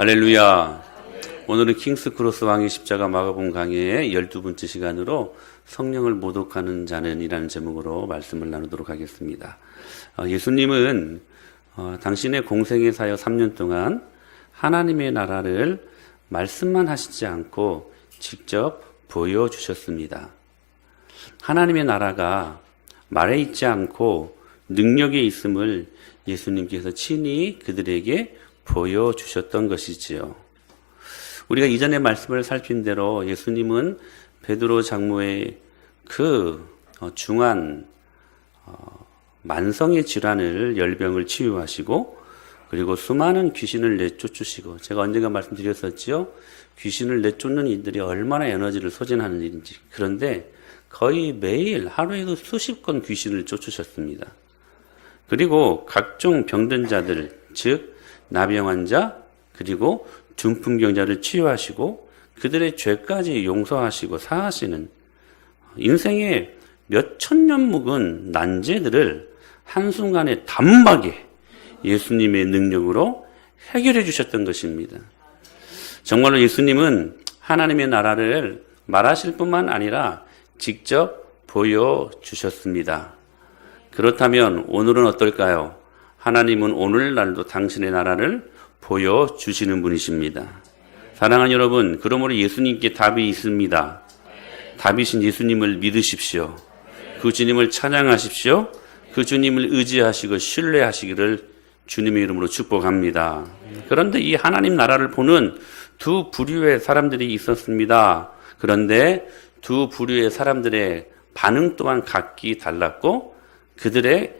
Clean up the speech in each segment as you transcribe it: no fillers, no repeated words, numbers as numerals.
할렐루야. 오늘은 킹스크로스 왕의 십자가 마가복음 강의의 12번째 시간으로 성령을 모독하는 자는 이라는 제목으로 말씀을 나누도록 하겠습니다. 예수님은 당신의 공생의 사역 3년 동안 하나님의 나라를 말씀만 하시지 않고 직접 보여주셨습니다. 하나님의 나라가 말에 있지 않고 능력에 있음을 예수님께서 친히 그들에게 보여주셨던 것이지요. 우리가 이전의 말씀을 살핀 대로 예수님은 베드로 장로의 그 중한 만성의 질환을 열병을 치유하시고 그리고 수많은 귀신을 내쫓으시고, 제가 언젠가 말씀드렸었지요. 귀신을 내쫓는 이들이 얼마나 에너지를 소진하는 일인지. 그런데 거의 매일 하루에도 수십 건 귀신을 쫓으셨습니다. 그리고 각종 병든 자들, 즉 나병 환자, 그리고 중풍병자를 치유하시고 그들의 죄까지 용서하시고 사하시는 인생의 몇 천년 묵은 난제들을 한순간에 단박에 예수님의 능력으로 해결해 주셨던 것입니다. 정말로 예수님은 하나님의 나라를 말하실 뿐만 아니라 직접 보여주셨습니다. 그렇다면 오늘은 어떨까요? 하나님은 오늘날도 당신의 나라를 보여주시는 분이십니다. 사랑하는 여러분, 그러므로 예수님께 답이 있습니다. 답이신 예수님을 믿으십시오. 그 주님을 찬양하십시오. 그 주님을 의지하시고 신뢰하시기를 주님의 이름으로 축복합니다. 그런데 이 하나님 나라를 보는 두 부류의 사람들이 있었습니다. 그런데 두 부류의 사람들의 반응 또한 각기 달랐고 그들의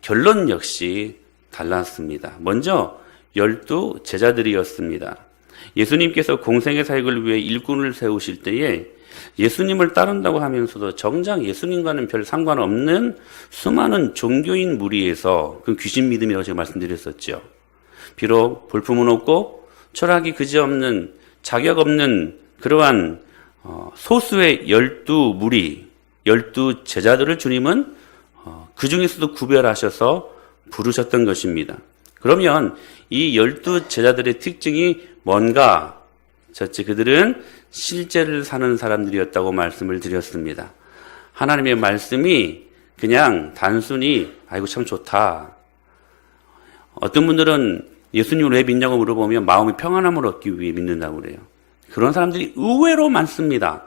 결론 역시 달랐습니다. 먼저 12 제자들이었습니다. 예수님께서 공생의 사역을 위해 일꾼을 세우실 때에 예수님을 따른다고 하면서도 정작 예수님과는 별 상관없는 수많은 종교인 무리에서, 그 귀신 믿음이라고 제가 말씀드렸었죠. 비록 볼품은 없고 철학이 그지없는, 자격 없는 그러한 소수의 12 무리, 12 제자들을 주님은 그 중에서도 구별하셔서 부르셨던 것입니다. 그러면 이 12 제자들의 특징이 뭔가? 첫째, 그들은 실제를 사는 사람들이었다고 말씀을 드렸습니다. 하나님의 말씀이 그냥 단순히 아이고 참 좋다. 어떤 분들은 예수님을 왜 믿냐고 물어보면 마음의 평안함을 얻기 위해 믿는다고 그래요. 그런 사람들이 의외로 많습니다.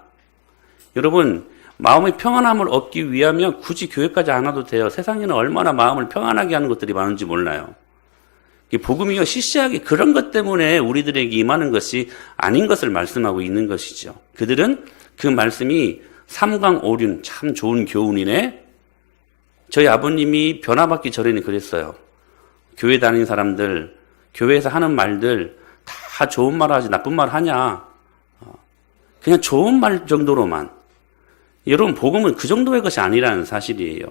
여러분, 마음의 평안함을 얻기 위하면 굳이 교회까지 안 와도 돼요. 세상에는 얼마나 마음을 평안하게 하는 것들이 많은지 몰라요. 복음이요, 시시하게 그런 것 때문에 우리들에게 임하는 것이 아닌 것을 말씀하고 있는 것이죠. 그들은 그 말씀이 삼강오륜, 참 좋은 교훈이네. 저희 아버님이 변화받기 전에는 그랬어요. 교회 다니는 사람들, 교회에서 하는 말들 다 좋은 말 하지 나쁜 말 하냐. 그냥 좋은 말 정도로만. 여러분, 복음은 그 정도의 것이 아니라는 사실이에요.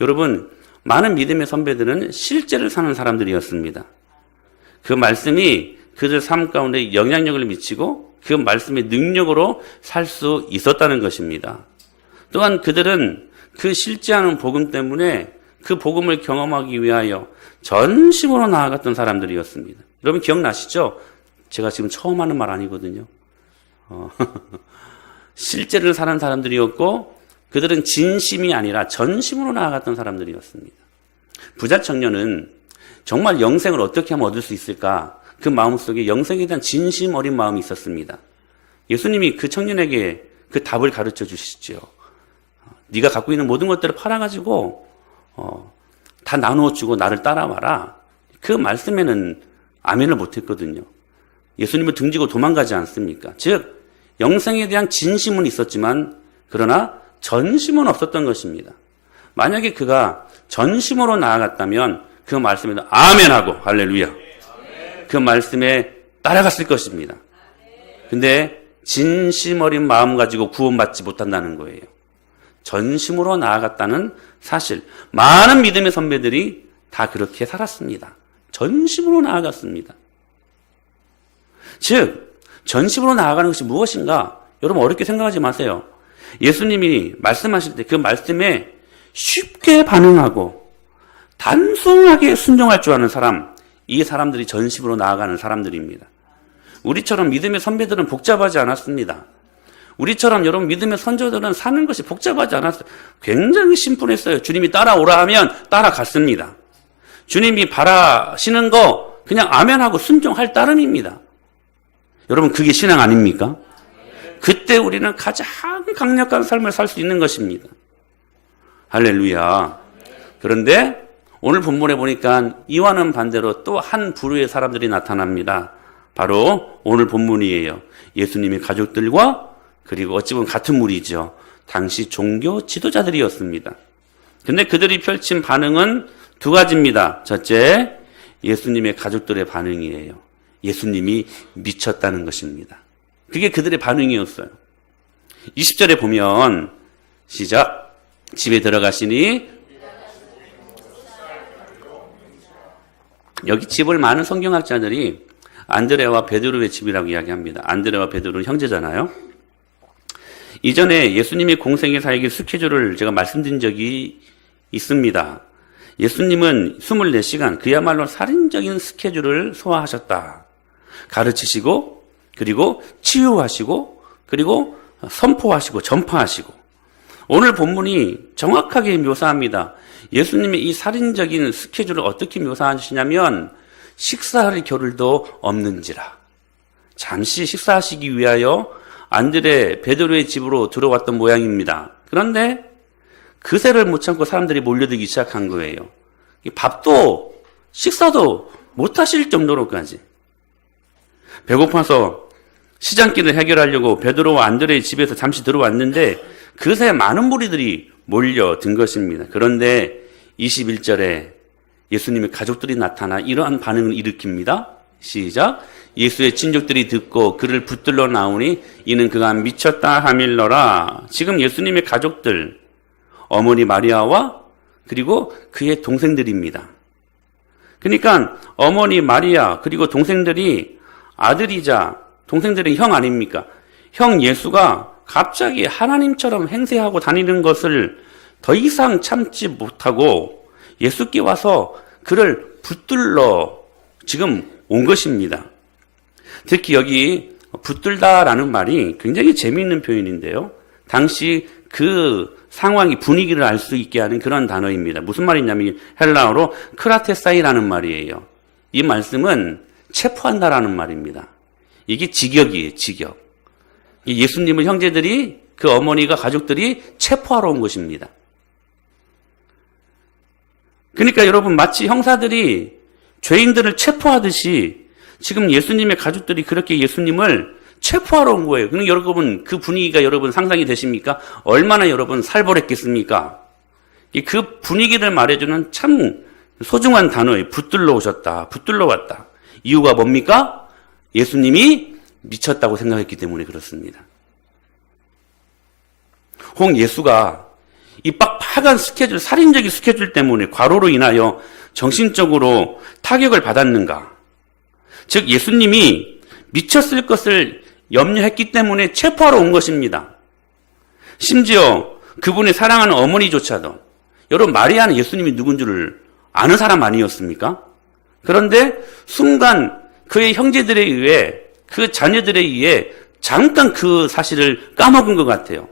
여러분, 많은 믿음의 선배들은 실제를 사는 사람들이었습니다. 그 말씀이 그들 삶 가운데 영향력을 미치고 그 말씀의 능력으로 살 수 있었다는 것입니다. 또한 그들은 그 실제하는 복음 때문에 그 복음을 경험하기 위하여 전심으로 나아갔던 사람들이었습니다. 여러분 기억나시죠? 제가 지금 처음 하는 말 아니거든요. 실제를 사는 사람들이었고 그들은 진심이 아니라 전심으로 나아갔던 사람들이었습니다. 부자 청년은 정말 영생을 어떻게 하면 얻을 수 있을까? 그 마음속에 영생에 대한 진심 어린 마음이 있었습니다. 예수님이 그 청년에게 그 답을 가르쳐 주시죠. 네가 갖고 있는 모든 것들을 팔아가지고 다 나누어 주고 나를 따라와라. 그 말씀에는 아멘을 못했거든요. 예수님을 등지고 도망가지 않습니까? 즉 영생에 대한 진심은 있었지만 그러나 전심은 없었던 것입니다. 만약에 그가 전심으로 나아갔다면 그 말씀에도 아멘하고 할렐루야. 그 말씀에 따라갔을 것입니다. 근데 진심 어린 마음 가지고 구원받지 못한다는 거예요. 전심으로 나아갔다는 사실. 많은 믿음의 선배들이 다 그렇게 살았습니다. 전심으로 나아갔습니다. 즉 전심으로 나아가는 것이 무엇인가? 여러분 어렵게 생각하지 마세요. 예수님이 말씀하실 때 그 말씀에 쉽게 반응하고 단순하게 순종할 줄 아는 사람, 이 사람들이 전심으로 나아가는 사람들입니다. 우리처럼 믿음의 선배들은 복잡하지 않았습니다. 우리처럼 여러분 믿음의 선조들은 사는 것이 복잡하지 않았어요. 굉장히 심플했어요. 주님이 따라오라 하면 따라갔습니다. 주님이 바라시는 거 그냥 아멘하고 순종할 따름입니다. 여러분 그게 신앙 아닙니까? 그때 우리는 가장 강력한 삶을 살 수 있는 것입니다. 할렐루야. 그런데 오늘 본문에 보니까 이와는 반대로 또 한 부류의 사람들이 나타납니다. 바로 오늘 본문이에요. 예수님의 가족들과 그리고 어찌 보면 같은 무리죠. 당시 종교 지도자들이었습니다. 근데 그들이 펼친 반응은 두 가지입니다. 첫째, 예수님의 가족들의 반응이에요. 예수님이 미쳤다는 것입니다. 그게 그들의 반응이었어요. 20절에 보면 시작. 집에 들어가시니 여기 집을 많은 성경학자들이 안드레와 베드로의 집이라고 이야기합니다. 안드레와 베드로는 형제잖아요. 이전에 예수님의 공생의 사역의 스케줄을 제가 말씀드린 적이 있습니다. 예수님은 24시간 그야말로 살인적인 스케줄을 소화하셨다. 가르치시고 그리고 치유하시고 그리고 선포하시고 전파하시고 오늘 본문이 정확하게 묘사합니다. 예수님의 이 살인적인 스케줄을 어떻게 묘사하시냐면 식사할 겨를도 없는지라 잠시 식사하시기 위하여 안드레 베드로의 집으로 들어왔던 모양입니다. 그런데 그새를 못 참고 사람들이 몰려들기 시작한 거예요. 밥도 식사도 못하실 정도로까지 배고파서 시장길을 해결하려고 베드로와 안드레의 집에서 잠시 들어왔는데 그새 많은 무리들이 몰려든 것입니다. 그런데 21절에 예수님의 가족들이 나타나 이러한 반응을 일으킵니다. 시작. 예수의 친족들이 듣고 그를 붙들러 나오니 이는 그가 미쳤다 하밀러라. 지금 예수님의 가족들 어머니 마리아와 그리고 그의 동생들입니다. 그러니까 어머니 마리아 그리고 동생들이 아들이자 동생들은 형 아닙니까? 형 예수가 갑자기 하나님처럼 행세하고 다니는 것을 더 이상 참지 못하고 예수께 와서 그를 붙들러 지금 온 것입니다. 특히 여기 붙들다라는 말이 굉장히 재미있는 표현인데요. 당시 그 상황이 분위기를 알 수 있게 하는 그런 단어입니다. 무슨 말이냐면 헬라어로 크라테사이라는 말이에요. 이 말씀은 체포한다라는 말입니다. 이게 직역이에요. 직역. 예수님을 형제들이 그 어머니가 가족들이 체포하러 온 것입니다. 그러니까 여러분 마치 형사들이 죄인들을 체포하듯이 지금 예수님의 가족들이 그렇게 예수님을 체포하러 온 거예요. 그럼 여러분 그 분위기가 여러분 상상이 되십니까? 얼마나 여러분 살벌했겠습니까? 그 분위기를 말해주는 참 소중한 단어예요. 붙들러 오셨다. 붙들러 왔다. 이유가 뭡니까? 예수님이 미쳤다고 생각했기 때문에 그렇습니다. 혹 예수가 이 빡빡한 스케줄, 살인적인 스케줄 때문에 과로로 인하여 정신적으로 타격을 받았는가? 즉 예수님이 미쳤을 것을 염려했기 때문에 체포하러 온 것입니다. 심지어 그분의 사랑하는 어머니조차도 여러분 마리아는 예수님이 누군 줄을 아는 사람 아니었습니까? 그런데 순간 그의 형제들에 의해 그 자녀들에 의해 잠깐 그 사실을 까먹은 것 같아요.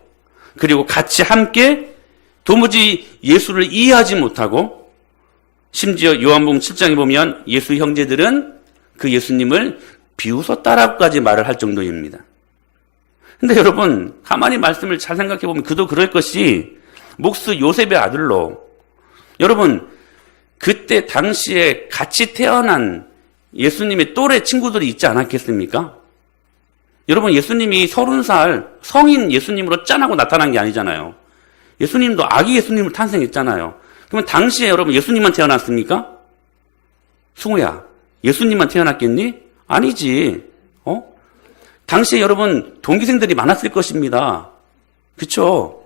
그리고 같이 함께 도무지 예수를 이해하지 못하고 심지어 요한복음 7장에 보면 예수 형제들은 그 예수님을 비웃었다라고까지 말을 할 정도입니다. 근데 여러분 가만히 말씀을 잘 생각해 보면 그도 그럴 것이 목수 요셉의 아들로 여러분 그때 당시에 같이 태어난 예수님의 또래 친구들이 있지 않았겠습니까? 여러분 예수님이 30살 성인 예수님으로 짠하고 나타난 게 아니잖아요. 예수님도 아기 예수님을 탄생했잖아요. 그러면 당시에 여러분 예수님만 태어났습니까? 승우야 예수님만 태어났겠니? 아니지. 당시에 여러분 동기생들이 많았을 것입니다. 그렇죠?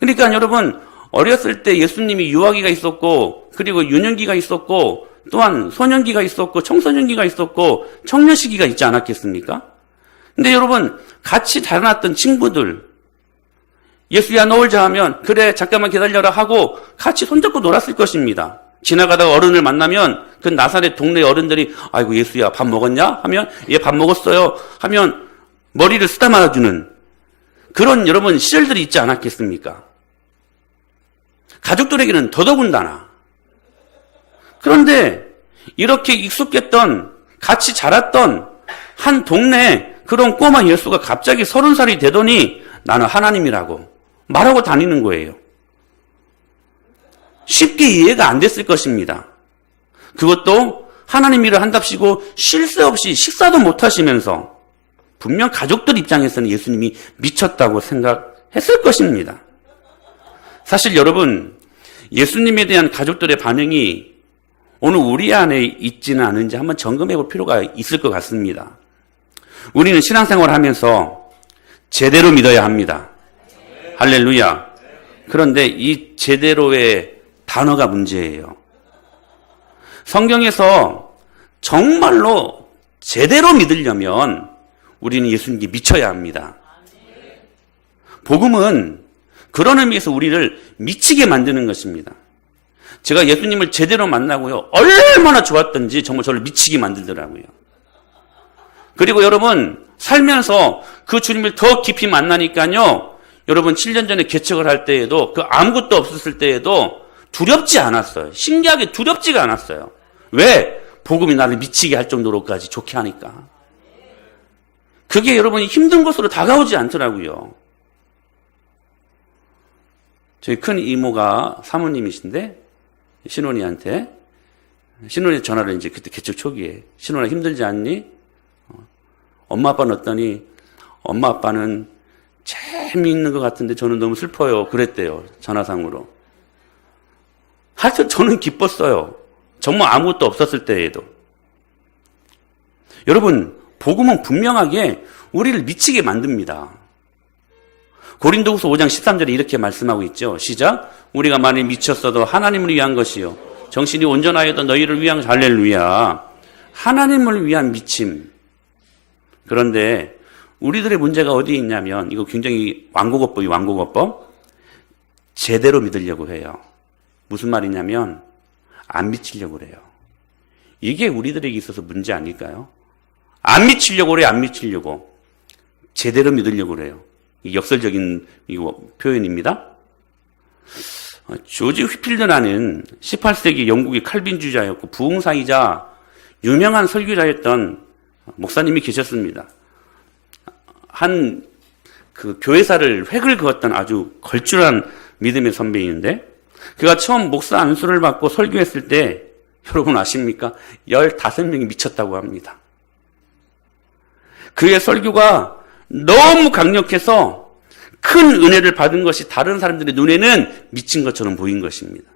그러니까 여러분 어렸을 때 예수님이 유아기가 있었고 그리고 유년기가 있었고 또한 소년기가 있었고 청소년기가 있었고 청년 시기가 있지 않았겠습니까? 근데 여러분 같이 자라났던 친구들 예수야 놀자 하면 그래 잠깐만 기다려라 하고 같이 손잡고 놀았을 것입니다. 지나가다가 어른을 만나면 그 나사렛 동네 어른들이 아이고 예수야 밥 먹었냐? 하면 예 밥 먹었어요. 하면 머리를 쓰다말아주는 그런 여러분 시절들이 있지 않았겠습니까? 가족들에게는 더더군다나. 그런데 이렇게 익숙했던 같이 자랐던 한 동네 그런 꼬마 예수가 갑자기 30살이 되더니 나는 하나님이라고 말하고 다니는 거예요. 쉽게 이해가 안 됐을 것입니다. 그것도 하나님 일을 한답시고 쉴 새 없이 식사도 못 하시면서 분명 가족들 입장에서는 예수님이 미쳤다고 생각했을 것입니다. 사실 여러분, 예수님에 대한 가족들의 반응이 오늘 우리 안에 있지는 않은지 한번 점검해 볼 필요가 있을 것 같습니다. 우리는 신앙생활을 하면서 제대로 믿어야 합니다. 할렐루야. 그런데 이 제대로의 단어가 문제예요. 성경에서 정말로 제대로 믿으려면 우리는 예수님께 미쳐야 합니다. 복음은 그런 의미에서 우리를 미치게 만드는 것입니다. 제가 예수님을 제대로 만나고요. 얼마나 좋았던지 정말 저를 미치게 만들더라고요. 그리고 여러분 살면서 그 주님을 더 깊이 만나니까요. 여러분 7년 전에 개척을 할 때에도 그 아무것도 없었을 때에도 두렵지 않았어요. 신기하게 두렵지가 않았어요. 왜? 복음이 나를 미치게 할 정도로까지 좋게 하니까. 그게 여러분이 힘든 것으로 다가오지 않더라고요. 저희 큰 이모가 사모님이신데 신혼이한테 신혼이 전화를 이제 그때 개척 초기에 신혼아 힘들지 않니? 엄마 아빠는 어떠니? 엄마 아빠는 재미있는 것 같은데 저는 너무 슬퍼요. 그랬대요. 전화상으로. 하여튼 저는 기뻤어요. 정말 아무것도 없었을 때에도. 여러분, 복음은 분명하게 우리를 미치게 만듭니다. 고린도후서 5장 13절에 이렇게 말씀하고 있죠. 시작. 우리가 만일 미쳤어도 하나님을 위한 것이요 정신이 온전하여도 너희를 위한 할렐루야. 하나님을 위한 미침. 그런데 우리들의 문제가 어디에 있냐면 이거 굉장히 완고급법. 제대로 믿으려고 해요. 무슨 말이냐면 안 미치려고 그래요. 이게 우리들에게 있어서 문제 아닐까요? 안 미치려고 그래요. 안 미치려고. 제대로 믿으려고 그래요. 이 역설적인 이거 표현입니다. 조지 휘필드라는 18세기 영국의 칼빈주의자였고 부흥사이자 유명한 설교자였던 목사님이 계셨습니다. 한 그 교회사를 획을 그었던 아주 걸출한 믿음의 선배인데 그가 처음 목사 안수를 받고 설교했을 때 여러분 아십니까? 15명이 미쳤다고 합니다. 그의 설교가 너무 강력해서 큰 은혜를 받은 것이 다른 사람들의 눈에는 미친 것처럼 보인 것입니다.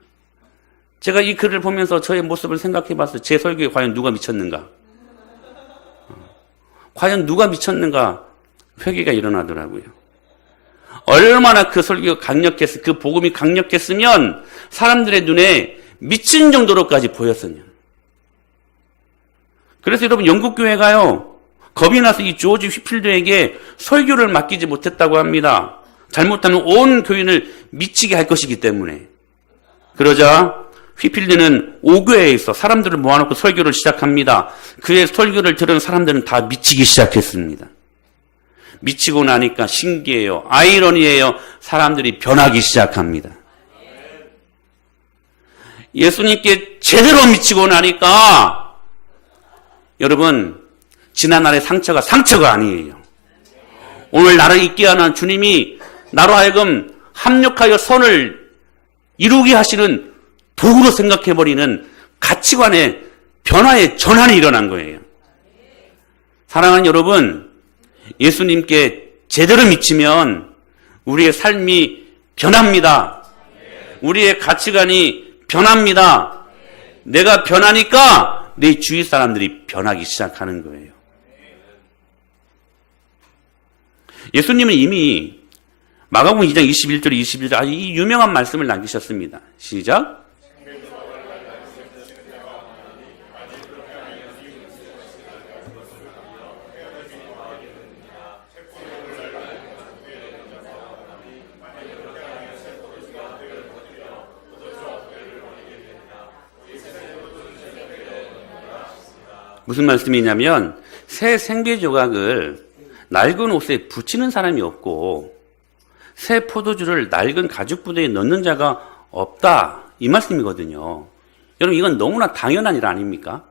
제가 이 글을 보면서 저의 모습을 생각해 봤어요. 제 설교에 과연 누가 미쳤는가? 과연 누가 미쳤는가? 회개가 일어나더라고요. 얼마나 그 설교가 강력했어, 그 복음이 강력했으면 사람들의 눈에 미친 정도로까지 보였으냐. 그래서 여러분 영국 교회가요 겁이 나서 이 조지 휘필드에게 설교를 맡기지 못했다고 합니다. 잘못하면 온 교인을 미치게 할 것이기 때문에. 그러자 휘필드는 5교회에 있어 사람들을 모아놓고 설교를 시작합니다. 그의 설교를 들은 사람들은 다 미치기 시작했습니다. 미치고 나니까 신기해요. 아이러니해요. 사람들이 변하기 시작합니다. 예수님께 제대로 미치고 나니까 여러분 지난날의 상처가 아니에요. 오늘 나를 있게 하는 주님이 나로 하여금 합력하여 선을 이루게 하시는 도구로 생각해버리는 가치관의 변화의 전환이 일어난 거예요. 사랑하는 여러분, 예수님께 제대로 미치면 우리의 삶이 변합니다. 우리의 가치관이 변합니다. 내가 변하니까 내 주위 사람들이 변하기 시작하는 거예요. 예수님은 이미 마가복음 2장 21절 22절 이 유명한 말씀을 남기셨습니다. 시작. 무슨 말씀이냐면 새 생배 조각을 낡은 옷에 붙이는 사람이 없고 새 포도주를 낡은 가죽 부대에 넣는 자가 없다, 이 말씀이거든요. 여러분, 이건 너무나 당연한 일 아닙니까?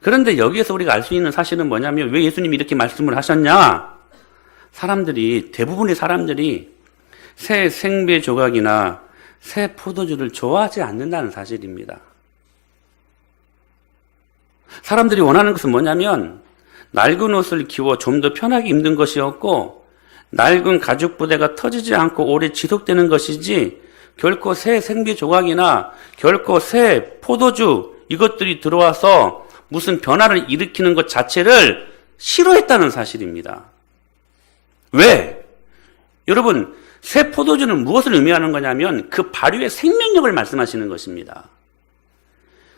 그런데 여기에서 우리가 알 수 있는 사실은 뭐냐면, 왜 예수님이 이렇게 말씀을 하셨냐? 대부분의 사람들이 새 생배 조각이나 새 포도주를 좋아하지 않는다는 사실입니다. 사람들이 원하는 것은 뭐냐면, 낡은 옷을 기워 좀 더 편하게 입는 것이었고, 낡은 가죽 부대가 터지지 않고 오래 지속되는 것이지, 결코 새 생배 조각이나 결코 새 포도주, 이것들이 들어와서 무슨 변화를 일으키는 것 자체를 싫어했다는 사실입니다. 왜? 여러분, 새 포도주는 무엇을 의미하는 거냐면 그 발효의 생명력을 말씀하시는 것입니다.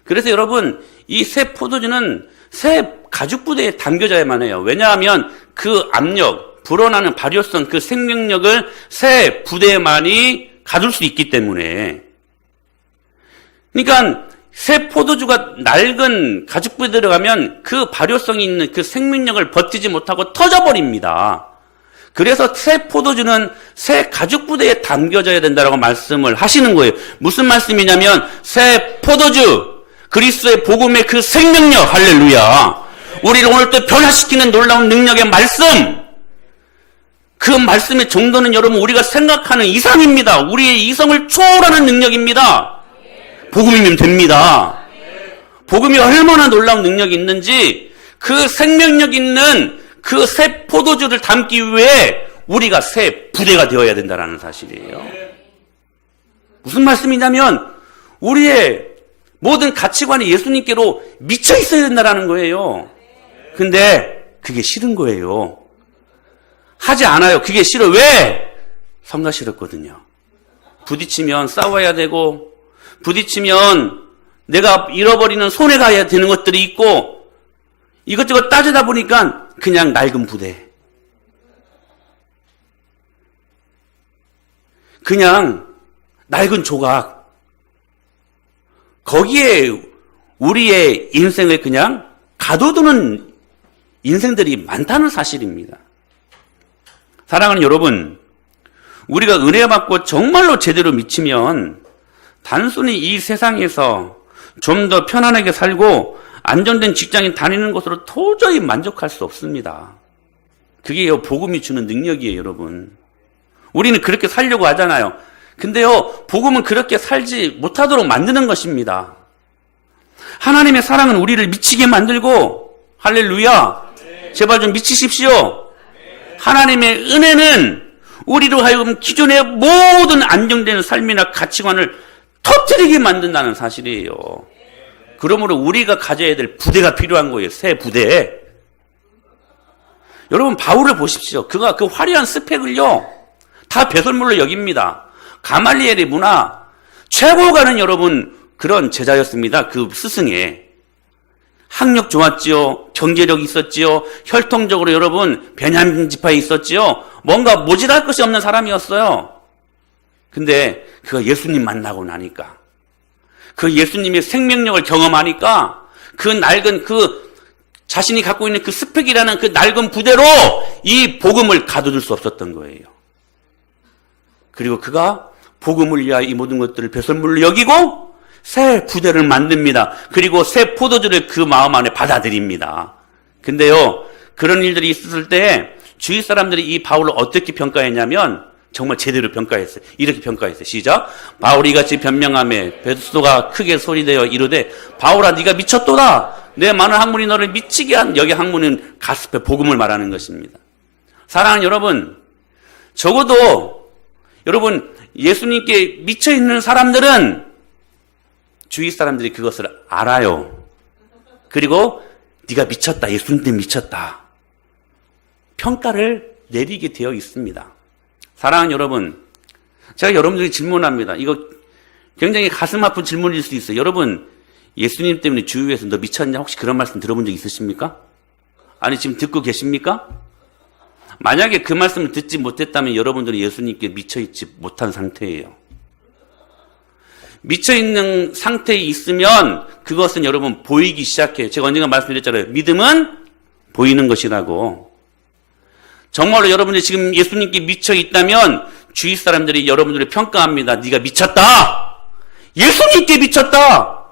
그래서 여러분, 이 새 포도주는 새 가죽 부대에 담겨져야만 해요. 왜냐하면 그 압력, 불어나는 발효성, 그 생명력을 새 부대만이 가질 수 있기 때문에. 그러니까 새 포도주가 낡은 가죽 부대에 들어가면 그 발효성이 있는 그 생명력을 버티지 못하고 터져버립니다. 그래서 새 포도주는 새 가죽 부대에 담겨져야 된다고 말씀을 하시는 거예요. 무슨 말씀이냐면 새 포도주, 그리스도의 복음의 그 생명력, 할렐루야, 우리를 오늘 또 변화시키는 놀라운 능력의 말씀, 그 말씀의 정도는 여러분 우리가 생각하는 이상입니다. 우리의 이성을 초월하는 능력입니다. 복음이면 됩니다. 복음이 얼마나 놀라운 능력이 있는지, 그 생명력 있는 그 새 포도주를 담기 위해 우리가 새 부대가 되어야 된다는 사실이에요. 무슨 말씀이냐면 우리의 모든 가치관이 예수님께로 미쳐 있어야 된다는 거예요. 근데 그게 싫은 거예요. 하지 않아요. 그게 싫어. 왜? 성가 싫었거든요. 부딪히면 싸워야 되고, 부딪히면 내가 잃어버리는 손해가 되는 것들이 있고, 이것저것 따지다 보니까 그냥 낡은 부대, 그냥 낡은 조각, 거기에 우리의 인생을 그냥 가둬두는 인생들이 많다는 사실입니다. 사랑하는 여러분, 우리가 은혜 받고 정말로 제대로 미치면 단순히 이 세상에서 좀 더 편안하게 살고 안정된 직장에 다니는 것으로 도저히 만족할 수 없습니다. 그게 복음이 주는 능력이에요, 여러분. 우리는 그렇게 살려고 하잖아요. 근데요, 복음은 그렇게 살지 못하도록 만드는 것입니다. 하나님의 사랑은 우리를 미치게 만들고, 할렐루야, 제발 좀 미치십시오. 하나님의 은혜는 우리로 하여금 기존의 모든 안정된 삶이나 가치관을 터뜨리게 만든다는 사실이에요. 그러므로 우리가 가져야 될 부대가 필요한 거예요. 새 부대. 여러분, 바울을 보십시오. 그가 그 화려한 스펙을요, 다 배설물로 여깁니다. 가말리엘의 문화, 최고가는 여러분 그런 제자였습니다. 그 스승에. 학력 좋았지요. 경제력 있었지요. 혈통적으로 여러분 베냐민 지파에 있었지요. 뭔가 모질할 것이 없는 사람이었어요. 근데 그가 예수님 만나고 나니까, 그 예수님의 생명력을 경험하니까 그 낡은 그 자신이 갖고 있는 그 스펙이라는 그 낡은 부대로 이 복음을 가둬둘 수 없었던 거예요. 그리고 그가 복음을 위하여 이 모든 것들을 배설물로 여기고 새 부대를 만듭니다. 그리고 새 포도주를 그 마음 안에 받아들입니다. 근데요, 그런 일들이 있었을 때 주위 사람들이 이 바울을 어떻게 평가했냐면 정말 제대로 평가했어요. 이렇게 평가했어요. 시작. 바울이 같이 변명하며 베드스도가 크게 소리내어 이르되, 바울아, 네가 미쳤도다. 내 많은 학문이 너를 미치게 한. 여기 학문은 가스페 복음을 말하는 것입니다. 사랑하는 여러분, 적어도 여러분 예수님께 미쳐있는 사람들은 주위 사람들이 그것을 알아요. 그리고 네가 미쳤다, 예수님 때문에 미쳤다, 평가를 내리게 되어 있습니다. 사랑하는 여러분, 제가 여러분들에게 질문합니다. 이거 굉장히 가슴 아픈 질문일 수 있어요. 여러분, 예수님 때문에 주위에서 너 미쳤냐? 혹시 그런 말씀 들어본 적 있으십니까? 아니, 지금 듣고 계십니까? 만약에 그 말씀을 듣지 못했다면 여러분들은 예수님께 미쳐있지 못한 상태예요. 미쳐있는 상태에 있으면 그것은 여러분 보이기 시작해요. 제가 언젠가 말씀드렸잖아요. 믿음은 보이는 것이라고. 정말로 여러분이 지금 예수님께 미쳐 있다면 주위 사람들이 여러분들을 평가합니다. 네가 미쳤다. 예수님께 미쳤다.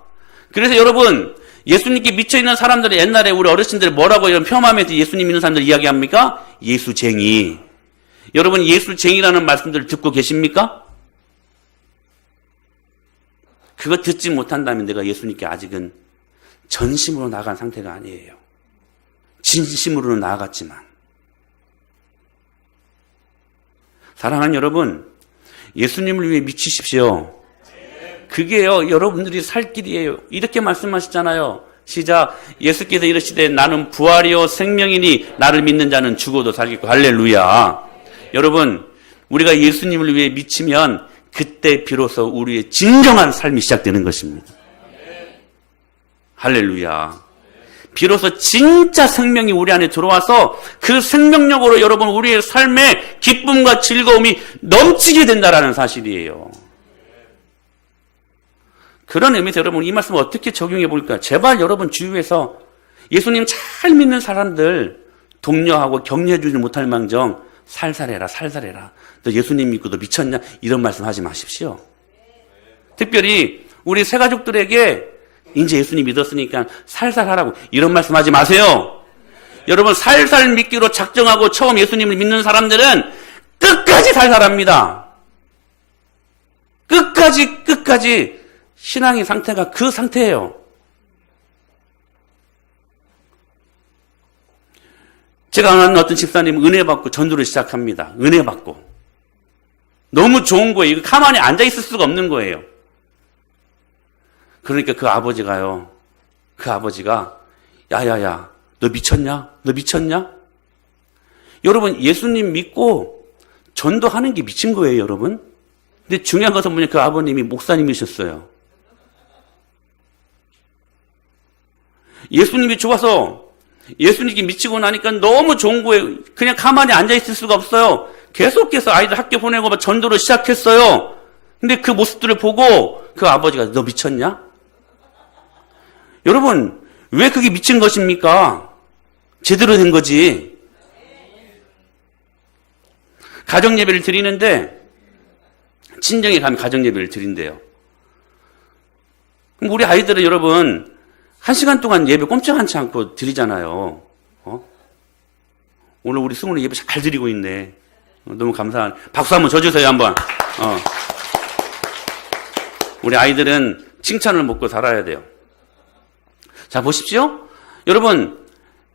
그래서 여러분 예수님께 미쳐 있는 사람들이 옛날에 우리 어르신들 뭐라고 이런 폄하하면서 예수님 믿는 사람들 이야기합니까? 예수쟁이. 여러분 예수쟁이라는 말씀들을 듣고 계십니까? 그거 듣지 못한다면 내가 예수님께 아직은 전심으로 나아간 상태가 아니에요. 진심으로는 나아갔지만. 사랑하는 여러분, 예수님을 위해 미치십시오. 그게요, 여러분들이 살 길이에요. 이렇게 말씀하시잖아요. 시작. 예수께서 이르시되 나는 부활이요 생명이니 나를 믿는 자는 죽어도 살겠고. 할렐루야. 여러분, 우리가 예수님을 위해 미치면 그때 비로소 우리의 진정한 삶이 시작되는 것입니다. 할렐루야. 비로소 진짜 생명이 우리 안에 들어와서 그 생명력으로 여러분 우리의 삶에 기쁨과 즐거움이 넘치게 된다는 사실이에요. 그런 의미에서 여러분 이 말씀을 어떻게 적용해 볼까요? 제발 여러분 주위에서 예수님 잘 믿는 사람들 독려하고 격려해 주지 못할 망정 살살해라 살살해라. 너 예수님 믿고 너 미쳤냐? 이런 말씀 하지 마십시오. 특별히 우리 새가족들에게 이제 예수님 믿었으니까 살살 하라고 이런 말씀 하지 마세요. 여러분 살살 믿기로 작정하고 처음 예수님을 믿는 사람들은 끝까지 살살합니다. 끝까지 신앙의 상태가 그 상태예요. 제가 아는 어떤 집사님 은혜 받고 전도를 시작합니다. 은혜 받고. 너무 좋은 거예요. 이거 가만히 앉아있을 수가 없는 거예요. 그러니까 그 아버지가 야야야 너 미쳤냐? 너 미쳤냐? 여러분 예수님 믿고 전도하는 게 미친 거예요 여러분. 근데 중요한 것은 뭐냐, 그 아버님이 목사님이셨어요. 예수님이 좋아서 예수님께 미치고 나니까 너무 좋은 거예요. 그냥 가만히 앉아있을 수가 없어요. 계속해서 아이들 학교 보내고 막 전도를 시작했어요. 근데 그 모습들을 보고 그 아버지가 너 미쳤냐? 여러분 왜 그게 미친 것입니까? 제대로 된 거지. 가정예배를 드리는데 친정에 가면 가정예배를 드린대요. 그럼 우리 아이들은 여러분 1시간 동안 예배 꼼짝하지 않고 드리잖아요. 오늘 우리 승훈이 예배 잘 드리고 있네. 너무 감사한. 박수 한번 쳐주세요 한번. 우리 아이들은 칭찬을 먹고 살아야 돼요. 자 보십시오. 여러분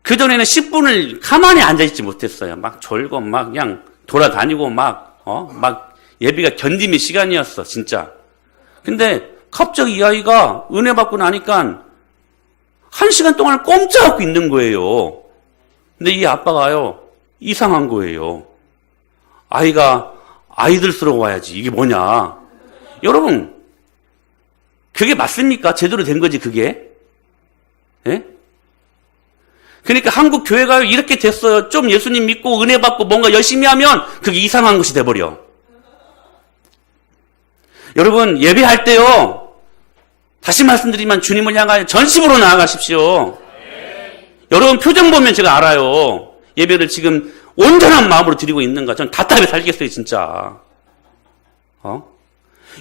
그전에는 10분을 가만히 앉아있지 못했어요. 막 졸고 막 그냥 돌아다니고 막 예배가 견딤의 시간이었어 진짜. 근데 갑자기 이 아이가 은혜 받고 나니까 1시간 동안 꼼짝하고 있는 거예요. 근데 이 아빠가요 이상한 거예요. 아이가 아이들스러워야지. 이게 뭐냐. 여러분 그게 맞습니까? 제대로 된 거지 그게? 예? 그러니까 한국 교회가 이렇게 됐어요. 좀 예수님 믿고 은혜 받고 뭔가 열심히 하면 그게 이상한 것이 돼버려. 여러분 예배할 때요 다시 말씀드리면 주님을 향하여 전심으로 나아가십시오. 여러분 표정 보면 제가 알아요. 예배를 지금 온전한 마음으로 드리고 있는가. 전 답답해 살겠어요 진짜.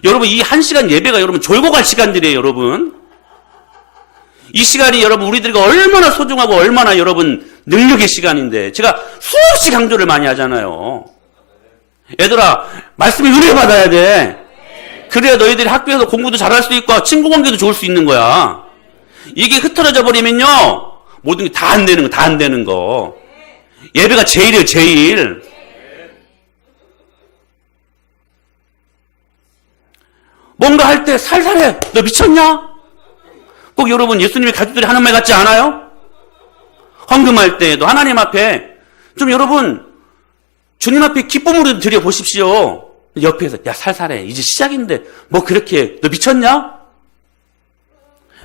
여러분 이 1시간 예배가 여러분 졸고 갈 시간들이에요 여러분. 이 시간이 여러분 우리들에게 얼마나 소중하고 얼마나 여러분 능력의 시간인데 제가 수없이 강조를 많이 하잖아요. 얘들아 말씀에 은혜 받아야 돼. 그래야 너희들이 학교에서 공부도 잘할 수 있고 친구 관계도 좋을 수 있는 거야. 이게 흐트러져 버리면요 모든 게 다 안 되는 거, 다 안 되는 거. 예배가 제일이에요 제일. 뭔가 할 때 살살해. 너 미쳤냐? 꼭 여러분 예수님의 가족들이 하는 말 같지 않아요? 헌금할 때에도 하나님 앞에 좀 여러분 주님 앞에 기쁨으로 드려보십시오. 옆에서 야 살살해 이제 시작인데 뭐 그렇게 너 미쳤냐?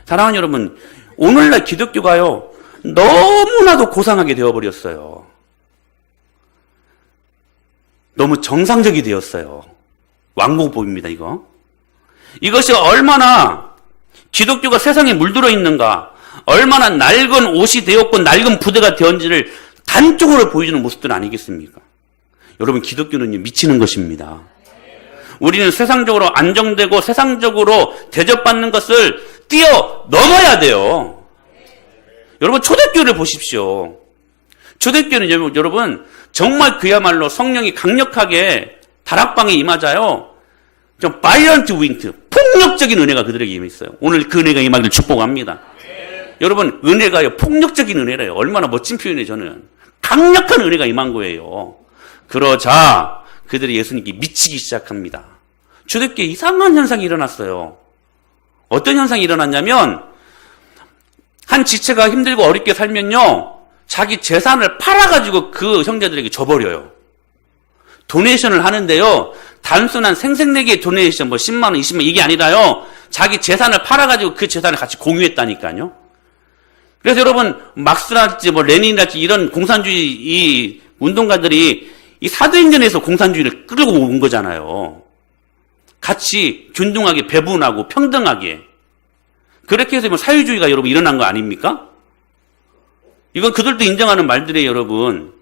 사랑하는 여러분 오늘날 기독교가요 너무나도 고상하게 되어버렸어요. 너무 정상적이 되었어요. 왕복법입니다 이거. 이것이 얼마나 기독교가 세상에 물들어 있는가, 얼마나 낡은 옷이 되었고 낡은 부대가 되었는지를 단적으로 보여주는 모습들 아니겠습니까? 여러분, 기독교는 미치는 것입니다. 우리는 세상적으로 안정되고 세상적으로 대접받는 것을 뛰어넘어야 돼요. 여러분, 초대교회를 보십시오. 초대교회는 여러분 정말 그야말로 성령이 강력하게 다락방에 임하자요, 좀 바이런트 윈트, 폭력적인 은혜가 그들에게 임했어요. 오늘 그 은혜가 임하기를 축복합니다. 여러분, 은혜가요 폭력적인 은혜래요. 얼마나 멋진 표현이에요. 저는 강력한 은혜가 임한 거예요. 그러자 그들이 예수님께 미치기 시작합니다. 초대교회에 이상한 현상이 일어났어요. 어떤 현상이 일어났냐면, 한 지체가 힘들고 어렵게 살면요, 자기 재산을 팔아가지고 그 형제들에게 줘버려요. 도네이션을 하는데요, 단순한 생색내기의 도네이션, 10만원, 20만원, 이게 아니라요, 자기 재산을 팔아가지고 그 재산을 같이 공유했다니까요. 그래서 여러분, 막스랄지, 레닌이랄지 이런 공산주의 이 운동가들이 이 사도행전에서 공산주의를 끌고 온 거잖아요. 같이 균등하게 배분하고 평등하게. 그렇게 해서 사회주의가 여러분 일어난 거 아닙니까? 이건 그들도 인정하는 말들이에요, 여러분.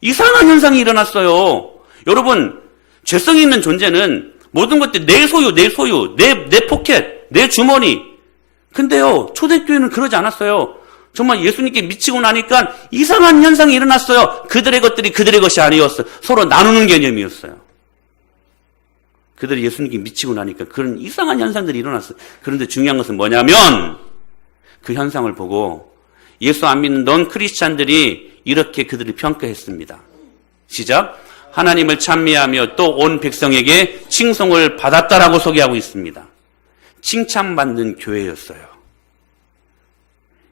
이상한 현상이 일어났어요. 여러분, 죄성 있는 존재는 모든 것들 내 소유, 내 포켓, 내 주머니. 근데요, 초대교회는 그러지 않았어요. 정말 예수님께 미치고 나니까 이상한 현상이 일어났어요. 그들의 것들이 그들의 것이 아니었어요. 서로 나누는 개념이었어요. 그들이 예수님께 미치고 나니까 그런 이상한 현상들이 일어났어요. 그런데 중요한 것은 뭐냐면, 그 현상을 보고 예수 안 믿는 넌 크리스찬들이 이렇게 그들을 평가했습니다. 시작. 하나님을 찬미하며 또 온 백성에게 칭송을 받았다라고 소개하고 있습니다. 칭찬받는 교회였어요.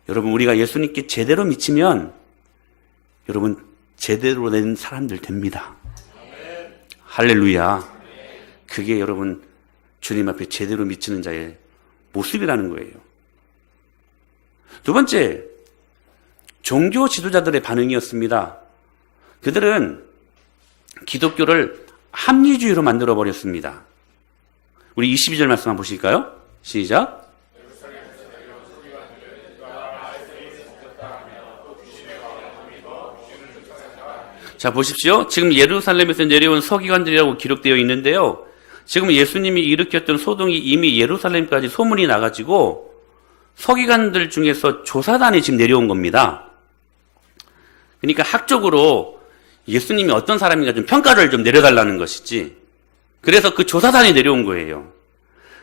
여러분, 우리가 예수님께 제대로 미치면 여러분 제대로 된 사람들 됩니다. 할렐루야. 그게 여러분 주님 앞에 제대로 미치는 자의 모습이라는 거예요. 두 번째, 종교 지도자들의 반응이었습니다. 그들은 기독교를 합리주의로 만들어버렸습니다. 우리 22절 말씀 한번 보실까요? 시작. 자, 보십시오. 지금 예루살렘에서 내려온 서기관들이라고 기록되어 있는데요, 지금 예수님이 일으켰던 소동이 이미 예루살렘까지 소문이 나가지고 서기관들 중에서 조사단이 지금 내려온 겁니다. 그러니까 학적으로 예수님이 어떤 사람인가 좀 평가를 좀 내려달라는 것이지, 그래서 그 조사단이 내려온 거예요.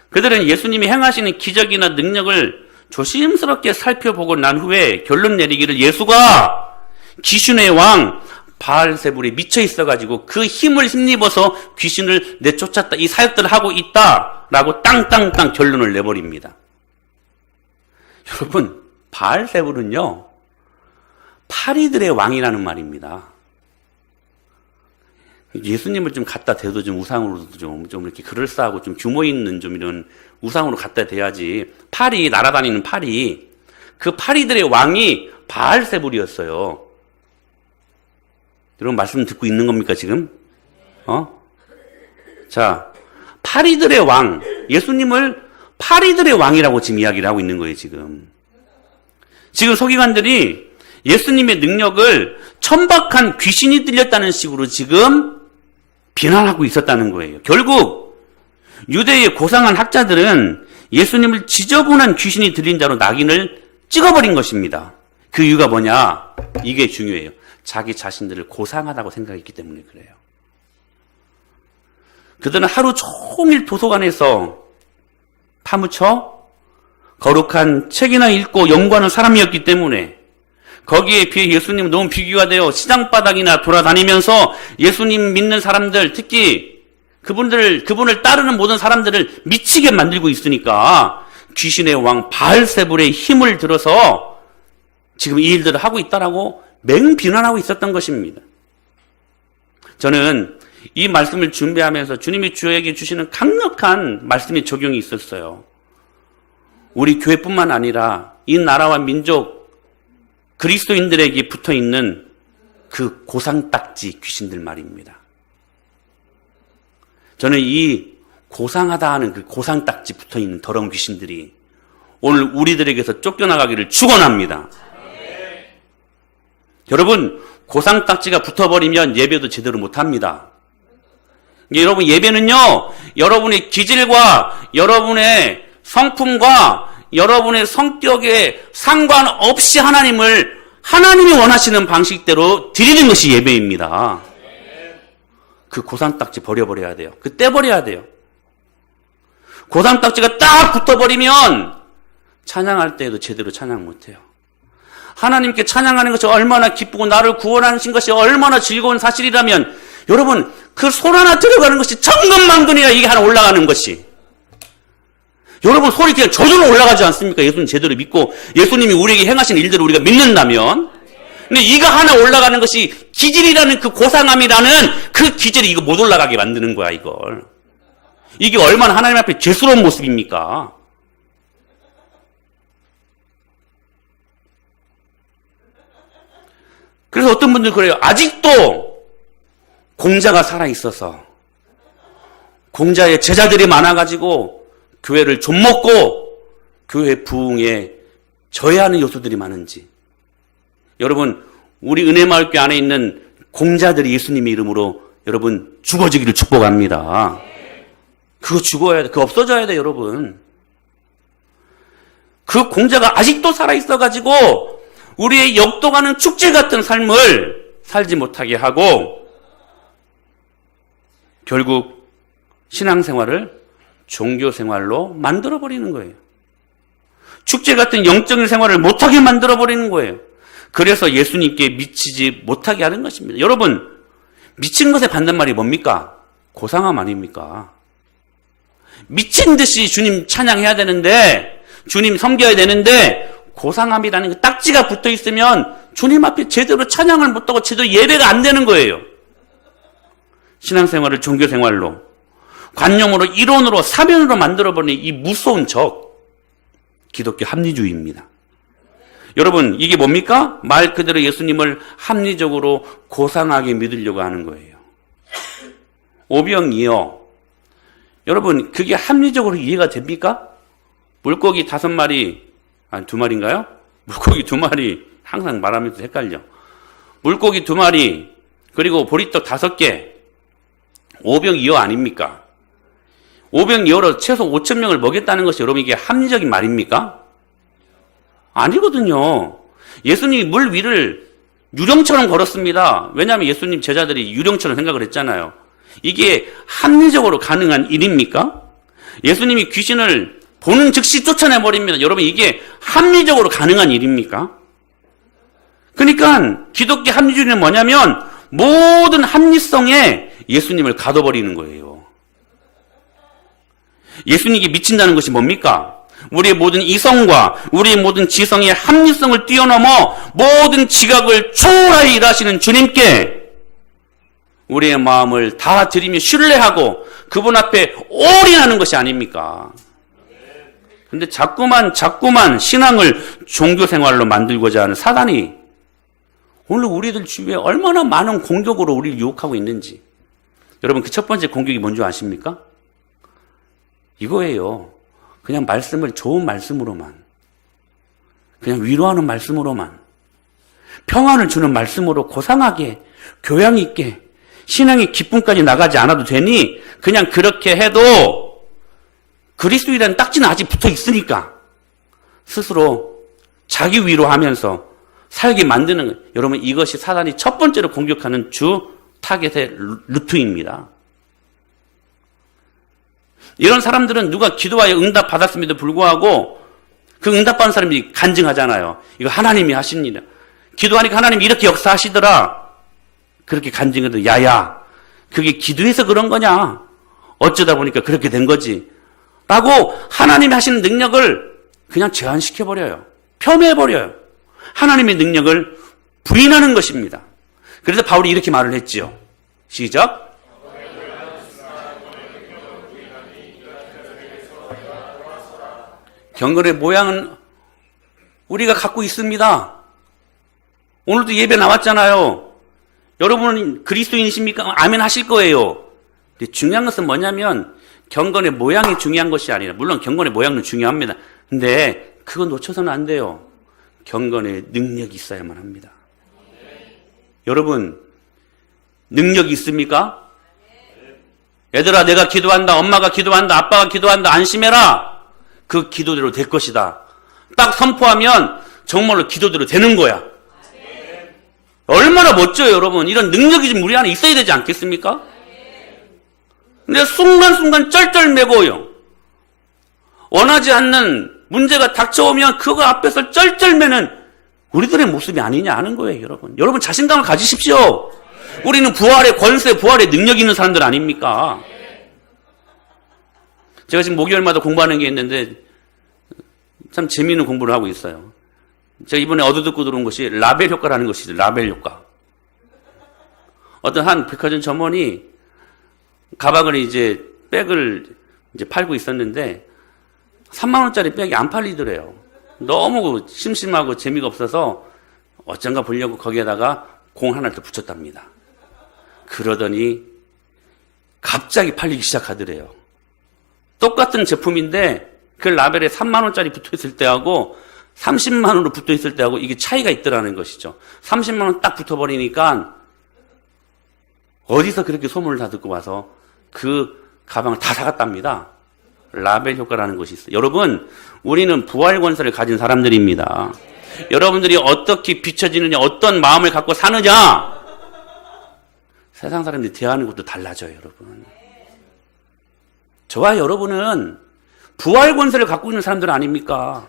그들은 예수님이 행하시는 기적이나 능력을 조심스럽게 살펴보고 난 후에 결론 내리기를 예수가 귀신의 왕 바알세불에 미쳐 있어가지고 그 힘을 힘입어서 귀신을 내쫓았다, 이 사역들을 하고 있다라고 땅땅땅 결론을 내버립니다. 여러분, 바알세불은요 파리들의 왕이라는 말입니다. 예수님을 좀 갖다 대도 좀 우상으로도 좀 이렇게 그럴싸하고 좀 규모 있는 좀 이런 우상으로 갖다 대야지. 파리, 날아다니는 파리, 그 파리들의 왕이 바알세불이었어요. 여러분, 말씀 듣고 있는 겁니까 지금? 자, 파리들의 왕, 예수님을 파리들의 왕이라고 지금 이야기를 하고 있는 거예요. 지금 서기관들이 예수님의 능력을 천박한 귀신이 들렸다는 식으로 지금 비난하고 있었다는 거예요. 결국 유대의 고상한 학자들은 예수님을 지저분한 귀신이 들린 자로 낙인을 찍어버린 것입니다. 그 이유가 뭐냐? 이게 중요해요. 자기 자신들을 고상하다고 생각했기 때문에 그래요. 그들은 하루 종일 도서관에서 파묻혀 거룩한 책이나 읽고 연구하는 사람이었기 때문에, 거기에 비해 예수님은 너무 비교가 돼요. 시장바닥이나 돌아다니면서 예수님 믿는 사람들, 특히 그분을 따르는 모든 사람들을 미치게 만들고 있으니까 귀신의 왕 바알세불의 힘을 들어서 지금 이 일들을 하고 있다라고 맹비난하고 있었던 것입니다. 저는 이 말씀을 준비하면서 주님이 저에게 주시는 강력한 말씀의 적용이 있었어요. 우리 교회뿐만 아니라 이 나라와 민족, 그리스도인들에게 붙어있는 그 고상딱지 귀신들 말입니다. 저는 이 고상하다 하는 그 고상딱지 붙어있는 더러운 귀신들이 오늘 우리들에게서 쫓겨나가기를 축원합니다. 여러분, 고상딱지가 붙어버리면 예배도 제대로 못합니다. 여러분, 예배는요, 여러분의 기질과 여러분의 성품과 여러분의 성격에 상관없이 하나님이 원하시는 방식대로 드리는 것이 예배입니다. 그 고상딱지 버려버려야 돼요. 그 떼버려야 돼요. 고상딱지가 딱 붙어버리면 찬양할 때에도 제대로 찬양 못해요. 하나님께 찬양하는 것이 얼마나 기쁘고 나를 구원하신 것이 얼마나 즐거운 사실이라면 여러분, 그 손 하나 들어가는 것이 천근만근이라 이게 하나 올라가는 것이. 여러분, 소리 그냥 저절로 올라가지 않습니까? 예수님 제대로 믿고 예수님이 우리에게 행하신 일들을 우리가 믿는다면. 근데 이가 하나 올라가는 것이 기질이라는 그 고상함이라는 그 기질이 이거 못 올라가게 만드는 거야, 이걸. 이게 얼마나 하나님 앞에 죄스러운 모습입니까? 그래서 어떤 분들 그래요. 아직도 공자가 살아있어서 공자의 제자들이 많아가지고 교회를 좀먹고 교회 부흥에 저해하는 요소들이 많은지. 여러분, 우리 은혜마을교회 안에 있는 공자들이 예수님의 이름으로 여러분 죽어지기를 축복합니다. 그거 죽어야 돼. 그거 없어져야 돼, 여러분. 그 공자가 아직도 살아있어가지고 우리의 역도가는 축제 같은 삶을 살지 못하게 하고 결국 신앙생활을 종교생활로 만들어버리는 거예요. 축제 같은 영적인 생활을 못하게 만들어버리는 거예요. 그래서 예수님께 미치지 못하게 하는 것입니다. 여러분, 미친 것의 반대말이 뭡니까? 고상함 아닙니까? 미친 듯이 주님 찬양해야 되는데, 주님 섬겨야 되는데, 고상함이라는 그 딱지가 붙어 있으면 주님 앞에 제대로 찬양을 못하고 제대로 예배가 안 되는 거예요. 신앙생활을 종교생활로, 관념으로, 이론으로, 사면으로 만들어버리는 이 무서운 적, 기독교 합리주의입니다. 여러분, 이게 뭡니까? 말 그대로 예수님을 합리적으로 고상하게 믿으려고 하는 거예요. 오병이어. 여러분, 그게 합리적으로 이해가 됩니까? 물고기 5마리, 아니 2마리인가요? 물고기 2마리, 항상 말하면서 헷갈려. 물고기 2마리, 그리고 보리떡 5개, 오병이어 아닙니까? 오병이어로 최소 5,000명을 먹였다는 것이 여러분 이게 합리적인 말입니까? 아니거든요. 예수님이 물 위를 유령처럼 걸었습니다. 왜냐하면 예수님 제자들이 유령처럼 생각을 했잖아요. 이게 합리적으로 가능한 일입니까? 예수님이 귀신을 보는 즉시 쫓아내버립니다. 여러분, 이게 합리적으로 가능한 일입니까? 그러니까 기독교 합리주의는 뭐냐면 모든 합리성에 예수님을 가둬버리는 거예요. 예수님이 미친다는 것이 뭡니까? 우리의 모든 이성과 우리의 모든 지성의 합리성을 뛰어넘어 모든 지각을 초월하여 일하시는 주님께 우리의 마음을 다 드리며 신뢰하고 그분 앞에 올인하는 것이 아닙니까? 근데 자꾸만 신앙을 종교생활로 만들고자 하는 사단이 오늘 우리들 주위에 얼마나 많은 공격으로 우리를 유혹하고 있는지. 여러분, 그 첫 번째 공격이 뭔지 아십니까? 이거예요. 그냥 말씀을 좋은 말씀으로만, 그냥 위로하는 말씀으로만, 평안을 주는 말씀으로 고상하게, 교양 있게, 신앙의 기쁨까지 나가지 않아도 되니 그냥 그렇게 해도 그리스도이라는 딱지는 아직 붙어 있으니까 스스로 자기 위로하면서 살게 만드는 거예요. 여러분, 이것이 사단이 첫 번째로 공격하는 주 타겟의 루트입니다. 이런 사람들은 누가 기도하여 응답 받았음에도 불구하고 그 응답받은 사람이 간증하잖아요. 이거 하나님이 하신 일이야. 기도하니까 하나님이 이렇게 역사하시더라. 그렇게 간증해도 야야, 그게 기도해서 그런 거냐? 어쩌다 보니까 그렇게 된 거지. 라고 하나님이 하시는 능력을 그냥 제한시켜버려요. 폄훼해버려요. 하나님의 능력을 부인하는 것입니다. 그래서 바울이 이렇게 말을 했지요. 시작. 경건의 모양은 우리가 갖고 있습니다. 오늘도 예배 나왔잖아요. 여러분은 그리스도인이십니까? 아멘 하실 거예요. 근데 중요한 것은 뭐냐면 경건의 모양이 중요한 것이 아니라, 물론 경건의 모양은 중요합니다. 근데 그거 놓쳐서는 안 돼요. 경건의 능력이 있어야만 합니다. 여러분, 능력이 있습니까? 얘들아, 내가 기도한다, 엄마가 기도한다, 아빠가 기도한다, 안심해라. 그 기도대로 될 것이다. 딱 선포하면 정말로 기도대로 되는 거야. 얼마나 멋져요, 여러분. 이런 능력이 좀 우리 안에 있어야 되지 않겠습니까? 근데 순간순간 쩔쩔매고요. 원하지 않는 문제가 닥쳐오면 그거 앞에서 쩔쩔매는 우리들의 모습이 아니냐 하는 거예요, 여러분. 여러분 자신감을 가지십시오. 우리는 부활의 권세, 부활의 능력이 있는 사람들 아닙니까? 제가 지금 목요일마다 공부하는 게 있는데 참 재미있는 공부를 하고 있어요. 제가 이번에 얻어듣고 들어온 것이 라벨 효과라는 것이죠. 라벨 효과. 어떤 한 백화점 점원이 가방을 이제 백을 이제 팔고 있었는데 3만 원짜리 백이 안 팔리더래요. 너무 심심하고 재미가 없어서 어쩐가 보려고 거기에다가 공 하나를 더 붙였답니다. 그러더니 갑자기 팔리기 시작하더래요. 똑같은 제품인데 그 라벨에 3만 원짜리 붙어있을 때하고 30만 원으로 붙어있을 때하고 이게 차이가 있더라는 것이죠. 30만 원 딱 붙어버리니까 어디서 그렇게 소문을 다 듣고 와서 그 가방을 다 사갔답니다. 라벨 효과라는 것이 있어요. 여러분, 우리는 부활 권세를 가진 사람들입니다. 여러분들이 어떻게 비춰지느냐, 어떤 마음을 갖고 사느냐, 세상 사람들이 대하는 것도 달라져요, 여러분. 저와 여러분은 부활 권세를 갖고 있는 사람들 아닙니까?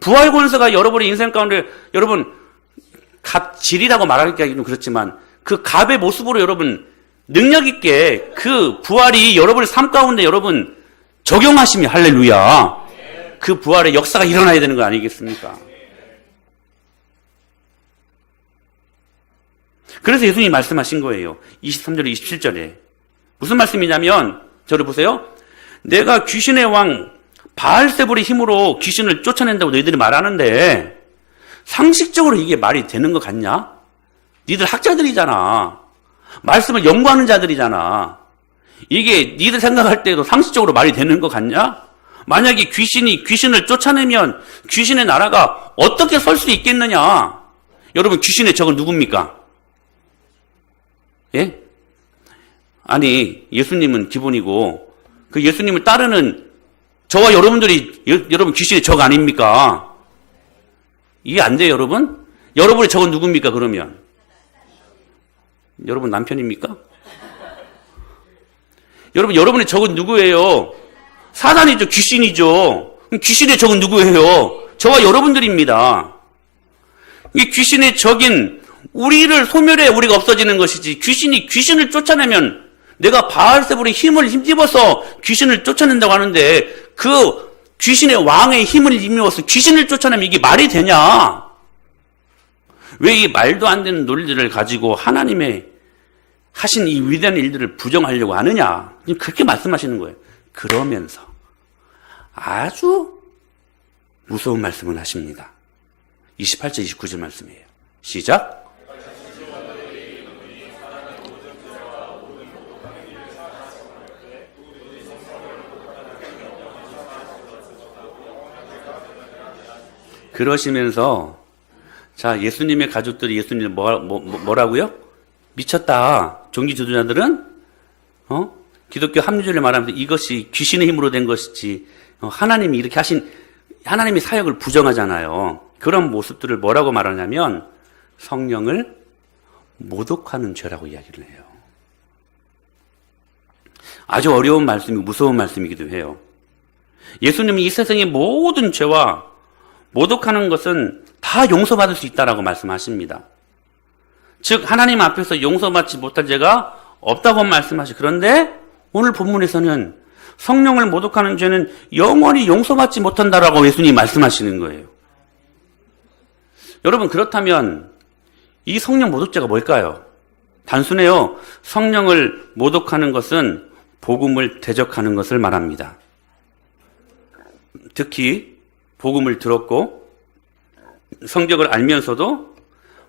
부활 권세가 여러분의 인생 가운데, 여러분, 갑질이라고 말하기가 좀 그렇지만, 그 갑의 모습으로 여러분, 능력 있게 그 부활이 여러분의 삶 가운데 여러분, 적용하시면 할렐루야. 그 부활의 역사가 일어나야 되는 거 아니겠습니까? 그래서 예수님이 말씀하신 거예요. 23절에 27절에. 무슨 말씀이냐면, 저를 보세요. 내가 귀신의 왕 바알세불의 힘으로 귀신을 쫓아낸다고 너희들이 말하는데 상식적으로 이게 말이 되는 것 같냐? 니들 학자들이잖아. 말씀을 연구하는 자들이잖아. 이게 니들 생각할 때도 상식적으로 말이 되는 것 같냐? 만약에 귀신을 쫓아내면 귀신의 나라가 어떻게 설 수 있겠느냐? 여러분, 귀신의 적은 누굽니까? 예? 아니, 예수님은 기본이고 그 예수님을 따르는 저와 여러분들이 여러분 귀신의 적 아닙니까? 이해 안 돼요, 여러분? 여러분의 적은 누굽니까, 그러면? 여러분 남편입니까? 여러분의 적은 누구예요? 사단이죠, 귀신이죠. 귀신의 적은 누구예요? 저와 여러분들입니다. 이 귀신의 적인 우리를 소멸해 우리가 없어지는 것이지, 귀신을 쫓아내면 내가 바알세불의 힘을 힘입어서 귀신을 쫓아낸다고 하는데 그 귀신의 왕의 힘을 힘입어서 귀신을 쫓아내면 이게 말이 되냐? 왜 이 말도 안 되는 논리들을 가지고 하나님의 하신 이 위대한 일들을 부정하려고 하느냐? 그렇게 말씀하시는 거예요. 그러면서 아주 무서운 말씀을 하십니다. 28절 29절 말씀이에요. 시작. 그러시면서 자, 예수님의 가족들이 예수님을 뭐라고요? 미쳤다. 종교 지도자들은 기독교 합리주의를 말하면서 이것이 귀신의 힘으로 된 것이지 하나님이 이렇게 하신 하나님의 사역을 부정하잖아요. 그런 모습들을 뭐라고 말하냐면 성령을 모독하는 죄라고 이야기를 해요. 아주 어려운 말씀이고 무서운 말씀이기도 해요. 예수님이 이 세상의 모든 죄와 모독하는 것은 다 용서받을 수 있다라고 말씀하십니다. 즉 하나님 앞에서 용서받지 못할 죄가 없다고 말씀하시고, 그런데 오늘 본문에서는 성령을 모독하는 죄는 영원히 용서받지 못한다라고 예수님이 말씀하시는 거예요. 여러분, 그렇다면 이 성령 모독죄가 뭘까요? 단순해요. 성령을 모독하는 것은 복음을 대적하는 것을 말합니다. 특히 복음을 들었고 성경을 알면서도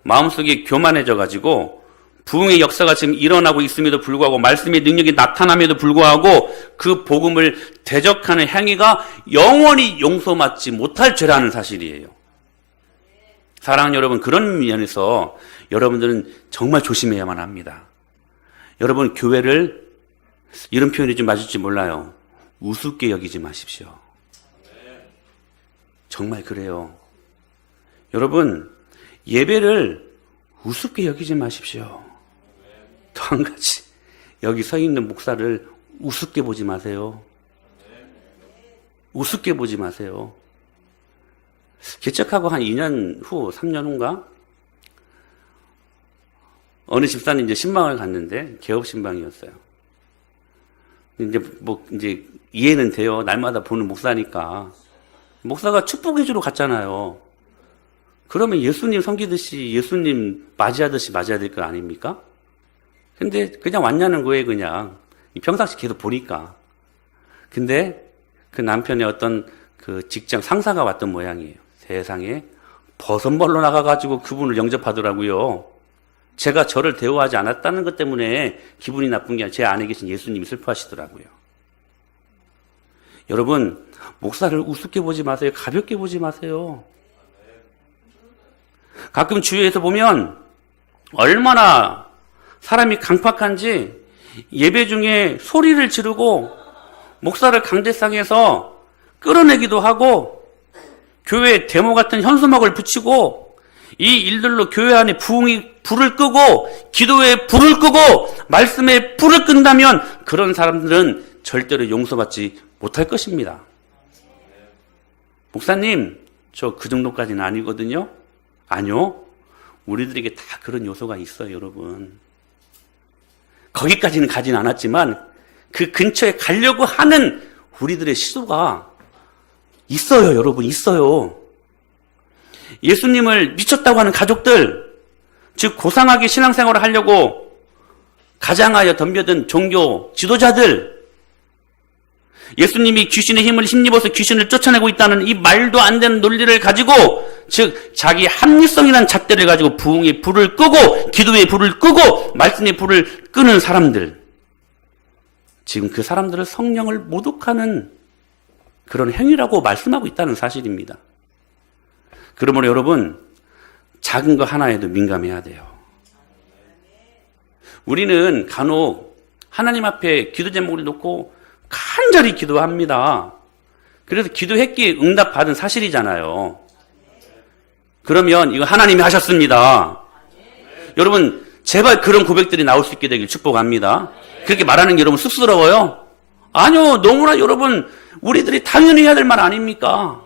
마음속이 교만해져 가지고 부흥의 역사가 지금 일어나고 있음에도 불구하고 말씀의 능력이 나타남에도 불구하고 그 복음을 대적하는 행위가 영원히 용서받지 못할 죄라는 사실이에요. 사랑하는 여러분, 그런 면에서 여러분들은 정말 조심해야만 합니다. 여러분, 교회를 이런 표현이 좀 맞을지 몰라요. 우습게 여기지 마십시오. 정말 그래요. 여러분, 예배를 우습게 여기지 마십시오. 또 한 가지, 여기 서 있는 목사를 우습게 보지 마세요. 우습게 보지 마세요. 개척하고 한 2년 후, 3년 후인가? 어느 집사는 이제 신방을 갔는데, 개업 신방이었어요. 이제 이해는 돼요. 날마다 보는 목사니까. 목사가 축복해주러 갔잖아요. 그러면 예수님 섬기듯이 예수님 맞이하듯이 맞아야 될 거 아닙니까? 근데 그냥 왔냐는 거예요, 그냥. 평상시 계속 보니까. 근데 그 남편의 어떤 그 직장 상사가 왔던 모양이에요. 세상에. 버선벌로 나가가지고 그분을 영접하더라고요. 제가 저를 대우하지 않았다는 것 때문에 기분이 나쁜 게 아니라 제 안에 계신 예수님이 슬퍼하시더라고요. 여러분, 목사를 우습게 보지 마세요. 가볍게 보지 마세요. 가끔 주위에서 보면 얼마나 사람이 강팍한지 예배 중에 소리를 지르고 목사를 강대상에서 끌어내기도 하고 교회에 데모 같은 현수막을 붙이고 이 일들로 교회 안에 부흥이 불을 끄고 기도에 불을 끄고 말씀에 불을 끈다면 그런 사람들은 절대로 용서받지 못할 것입니다. 목사님, 저 그 정도까지는 아니거든요. 아니요. 우리들에게 다 그런 요소가 있어요, 여러분. 거기까지는 가진 않았지만 그 근처에 가려고 하는 우리들의 시도가 있어요, 여러분. 있어요. 예수님을 미쳤다고 하는 가족들, 즉 고상하게 신앙생활을 하려고 가장하여 덤벼든 종교 지도자들, 예수님이 귀신의 힘을 힘입어서 귀신을 쫓아내고 있다는 이 말도 안 되는 논리를 가지고, 즉 자기 합리성이라는 잣대를 가지고 부흥의 불을 끄고 기도의 불을 끄고 말씀의 불을 끄는 사람들, 지금 그 사람들을 성령을 모독하는 그런 행위라고 말씀하고 있다는 사실입니다. 그러므로 여러분, 작은 거 하나에도 민감해야 돼요. 우리는 간혹 하나님 앞에 기도 제목을 놓고 간절히 기도합니다. 그래서 기도했기에 응답받은 사실이잖아요. 그러면 이거 하나님이 하셨습니다. 여러분, 제발 그런 고백들이 나올 수 있게 되길 축복합니다. 그렇게 말하는 게 여러분 쑥스러워요? 아니요. 너무나 여러분, 우리들이 당연히 해야 될 말 아닙니까?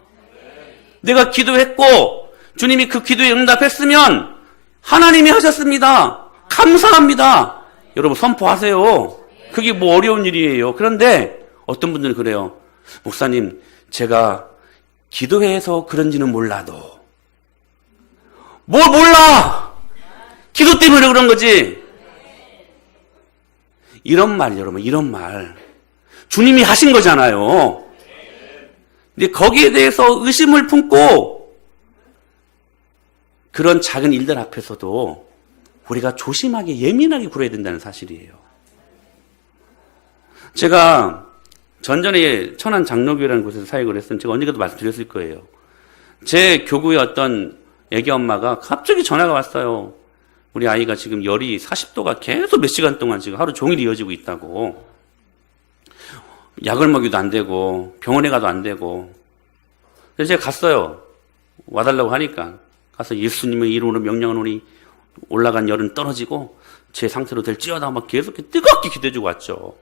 내가 기도했고 주님이 그 기도에 응답했으면 하나님이 하셨습니다. 감사합니다. 여러분 선포하세요. 그게 뭐 어려운 일이에요. 그런데 어떤 분들은 그래요. 목사님, 제가 기도해서 그런지는 몰라도. 뭘 몰라! 기도 때문에 그런 거지. 이런 말, 여러분, 이런 말. 주님이 하신 거잖아요. 근데 거기에 대해서 의심을 품고 그런 작은 일들 앞에서도 우리가 조심하게 예민하게 굴어야 된다는 사실이에요. 제가 전전에 천안 장로교회라는 곳에서 사역을 했었는데 제가 언젠가도 말씀드렸을 거예요. 제 교구의 어떤 애기 엄마가 갑자기 전화가 왔어요. 우리 아이가 지금 열이 40도가 계속 몇 시간 동안 지금 하루 종일 이어지고 있다고. 약을 먹여도 안 되고 병원에 가도 안 되고. 그래서 제가 갔어요. 와달라고 하니까. 가서 예수님의 이름으로 명령하노니 올라간 열은 떨어지고 제 상태로 될지어다 막 계속 뜨겁게 기도해주고 왔죠.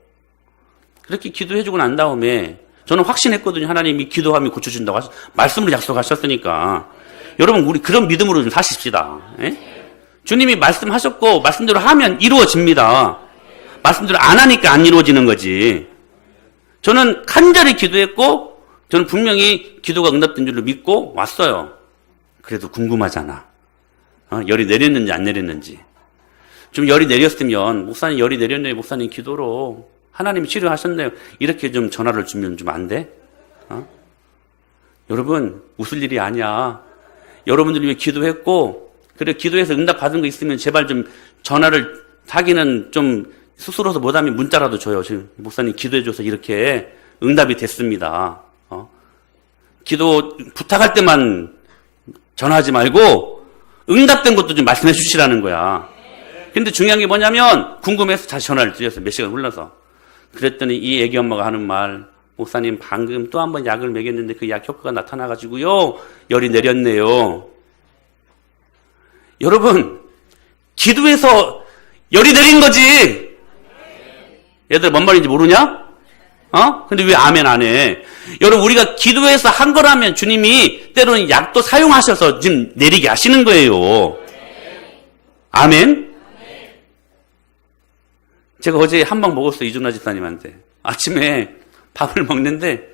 그렇게 기도해주고 난 다음에 저는 확신했거든요. 하나님이 기도하면 고쳐준다고 말씀으로 약속하셨으니까. 여러분, 우리 그런 믿음으로 좀 사십시다. 예? 주님이 말씀하셨고 말씀대로 하면 이루어집니다. 말씀대로 안 하니까 안 이루어지는 거지. 저는 간절히 기도했고 저는 분명히 기도가 응답된 줄로 믿고 왔어요. 그래도 궁금하잖아. 열이 내렸는지 안 내렸는지. 좀 열이 내렸으면 목사님 열이 내렸네요. 목사님 기도로 하나님이 치료하셨네요. 이렇게 좀 전화를 주면 좀 안 돼? 여러분, 웃을 일이 아니야. 여러분들이 왜 기도했고 그래 기도해서 응답 받은 거 있으면 제발 좀 전화를 자기는 좀 스스로서 못하면 문자라도 줘요. 지금 목사님 기도해줘서 이렇게 응답이 됐습니다. 기도 부탁할 때만 전화하지 말고 응답된 것도 좀 말씀해 주시라는 거야. 근데 중요한 게 뭐냐면 궁금해서 다시 전화를 드렸어요. 몇 시간 흘러서. 그랬더니 이 애기 엄마가 하는 말, 목사님 방금 또 한 번 약을 먹였는데 그 약 효과가 나타나가지고요 열이 내렸네요. 여러분 기도해서 열이 내린 거지. 얘들 뭔 말인지 모르냐? 근데 왜 아멘 안 해? 여러분 우리가 기도해서 한 거라면 주님이 때로는 약도 사용하셔서 지금 내리게 하시는 거예요. 아멘? 제가 어제 한 방 먹었어요. 이준하 집사님한테. 아침에 밥을 먹는데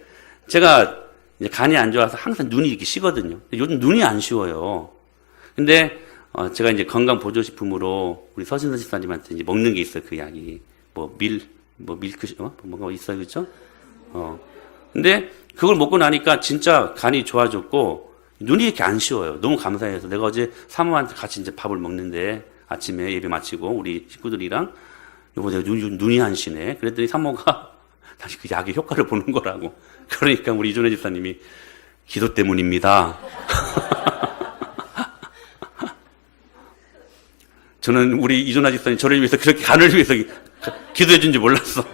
제가 이제 간이 안 좋아서 항상 눈이 이렇게 쉬거든요. 요즘 눈이 안 쉬어요. 근데 제가 이제 건강보조식품으로 우리 서진선 집사님한테 이제 먹는 게 있어요. 그 약이. 밀크, 뭔가 있어요. 그죠? 근데 그걸 먹고 나니까 진짜 간이 좋아졌고 눈이 이렇게 안 쉬어요. 너무 감사해서 내가 어제 사모한테 같이 이제 밥을 먹는데 아침에 예배 마치고 우리 식구들이랑 여보 내가 눈이 안 쉬네. 그랬더니 사모가 다시 그 약의 효과를 보는 거라고. 그러니까 우리 이준혜 집사님이 기도 때문입니다. 저는 우리 이준하 집사님 저를 위해서 그렇게 간을 위해서 기도해 준 줄 몰랐어.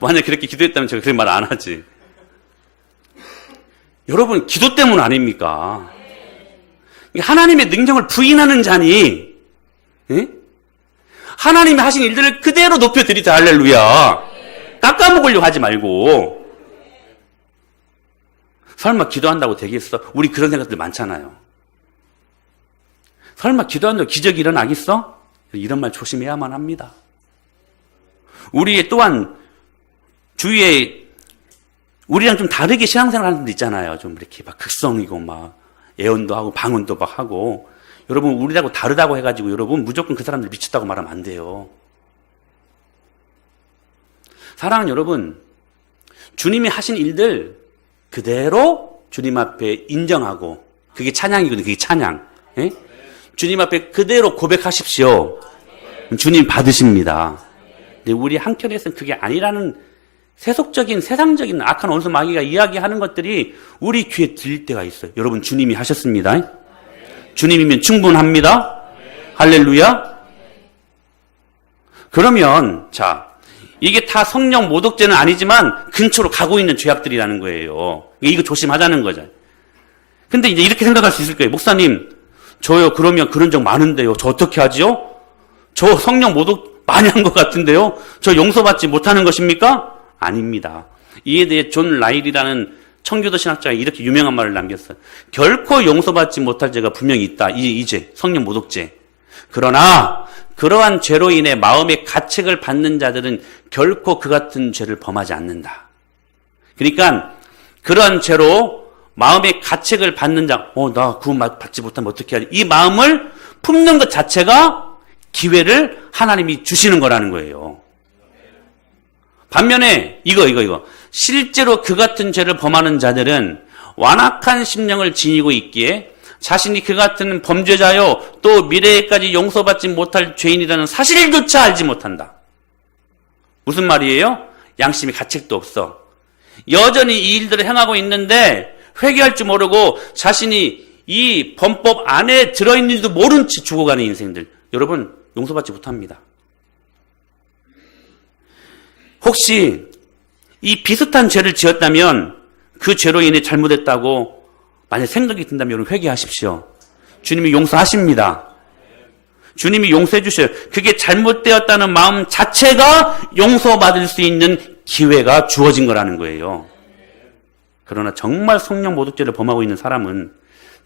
만약 그렇게 기도했다면 제가 그런 말 안 하지. 여러분 기도 때문 아닙니까? 하나님의 능력을 부인하는 자니 예? 하나님이 하신 일들을 그대로 높여드리자. 할렐루야. 깎아먹으려고 하지 말고. 설마 기도한다고 되겠어? 우리 그런 생각들 많잖아요. 설마 기도한다고 기적이 일어나겠어? 이런 말 조심해야만 합니다. 우리의 또한 주위에 우리랑 좀 다르게 신앙생활 하는 분들 있잖아요. 좀 이렇게 막 극성이고 막 애언도 하고 방언도 막 하고. 여러분 우리하고 다르다고 해가지고 여러분 무조건 그 사람들 미쳤다고 말하면 안 돼요. 사랑하는 여러분, 주님이 하신 일들 그대로 주님 앞에 인정하고 그게 찬양이거든요. 그게 찬양. 예? 주님 앞에 그대로 고백하십시오. 주님 받으십니다. 근데 우리 한켠에서는 그게 아니라는 세속적인 세상적인 악한 원수 마귀가 이야기하는 것들이 우리 귀에 들릴 때가 있어요. 여러분 주님이 하셨습니다. 주님이면 충분합니다. 할렐루야. 그러면 자 이게 다 성령 모독죄는 아니지만 근처로 가고 있는 죄악들이라는 거예요. 이거 조심하자는 거죠. 근데 이제 이렇게 생각할 수 있을 거예요. 목사님 저요 그러면 그런 적 많은데요. 저 어떻게 하지요? 저 성령 모독 많이 한 것 같은데요. 저 용서받지 못하는 것입니까? 아닙니다. 이에 대해 존 라일이라는 청교도 신학자가 이렇게 유명한 말을 남겼어요. 결코 용서받지 못할 죄가 분명히 있다. 이 죄, 성령 모독죄. 그러나 그러한 죄로 인해 마음의 가책을 받는 자들은 결코 그 같은 죄를 범하지 않는다. 그러니까 그러한 죄로 마음의 가책을 받는 자, 나 구원 받지 못하면 어떻게 하지? 이 마음을 품는 것 자체가 기회를 하나님이 주시는 거라는 거예요. 반면에 이거 실제로 그 같은 죄를 범하는 자들은 완악한 심령을 지니고 있기에 자신이 그 같은 범죄자요 또 미래에까지 용서받지 못할 죄인이라는 사실조차 알지 못한다. 무슨 말이에요? 양심의 가책도 없어. 여전히 이 일들을 행하고 있는데 회개할 줄 모르고 자신이 이 범법 안에 들어있는 일도 모른 채 죽어가는 인생들. 여러분 용서받지 못합니다. 혹시 이 비슷한 죄를 지었다면 그 죄로 인해 잘못했다고 만약 생각이 든다면 여러분 회개하십시오. 주님이 용서하십니다. 주님이 용서해 주셔요. 그게 잘못되었다는 마음 자체가 용서받을 수 있는 기회가 주어진 거라는 거예요. 그러나 정말 성령 모독죄를 범하고 있는 사람은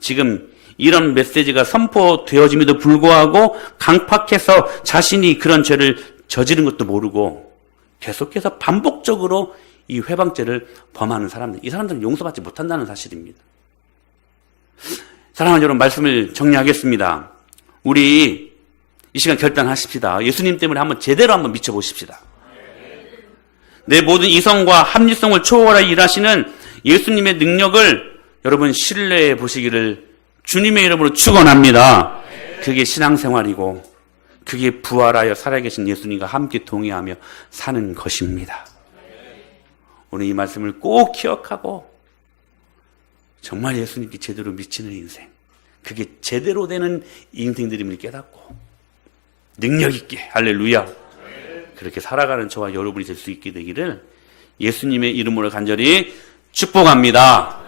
지금 이런 메시지가 선포되어짐에도 불구하고 강팍해서 자신이 그런 죄를 저지른 것도 모르고 계속해서 반복적으로 이 회방죄를 범하는 사람들, 이 사람들은 용서받지 못한다는 사실입니다. 사랑하는 여러분, 말씀을 정리하겠습니다. 우리 이 시간 결단하십시다. 예수님 때문에 한번 제대로 한번 미쳐보십시다. 내 모든 이성과 합리성을 초월하여 일하시는 예수님의 능력을 여러분 신뢰해 보시기를 주님의 이름으로 축원합니다. 그게 신앙생활이고 그게 부활하여 살아계신 예수님과 함께 동의하며 사는 것입니다. 오늘 이 말씀을 꼭 기억하고 정말 예수님께 제대로 미치는 인생, 그게 제대로 되는 인생들임을 깨닫고 능력 있게, 할렐루야, 그렇게 살아가는 저와 여러분이 될 수 있게 되기를 예수님의 이름으로 간절히 축복합니다.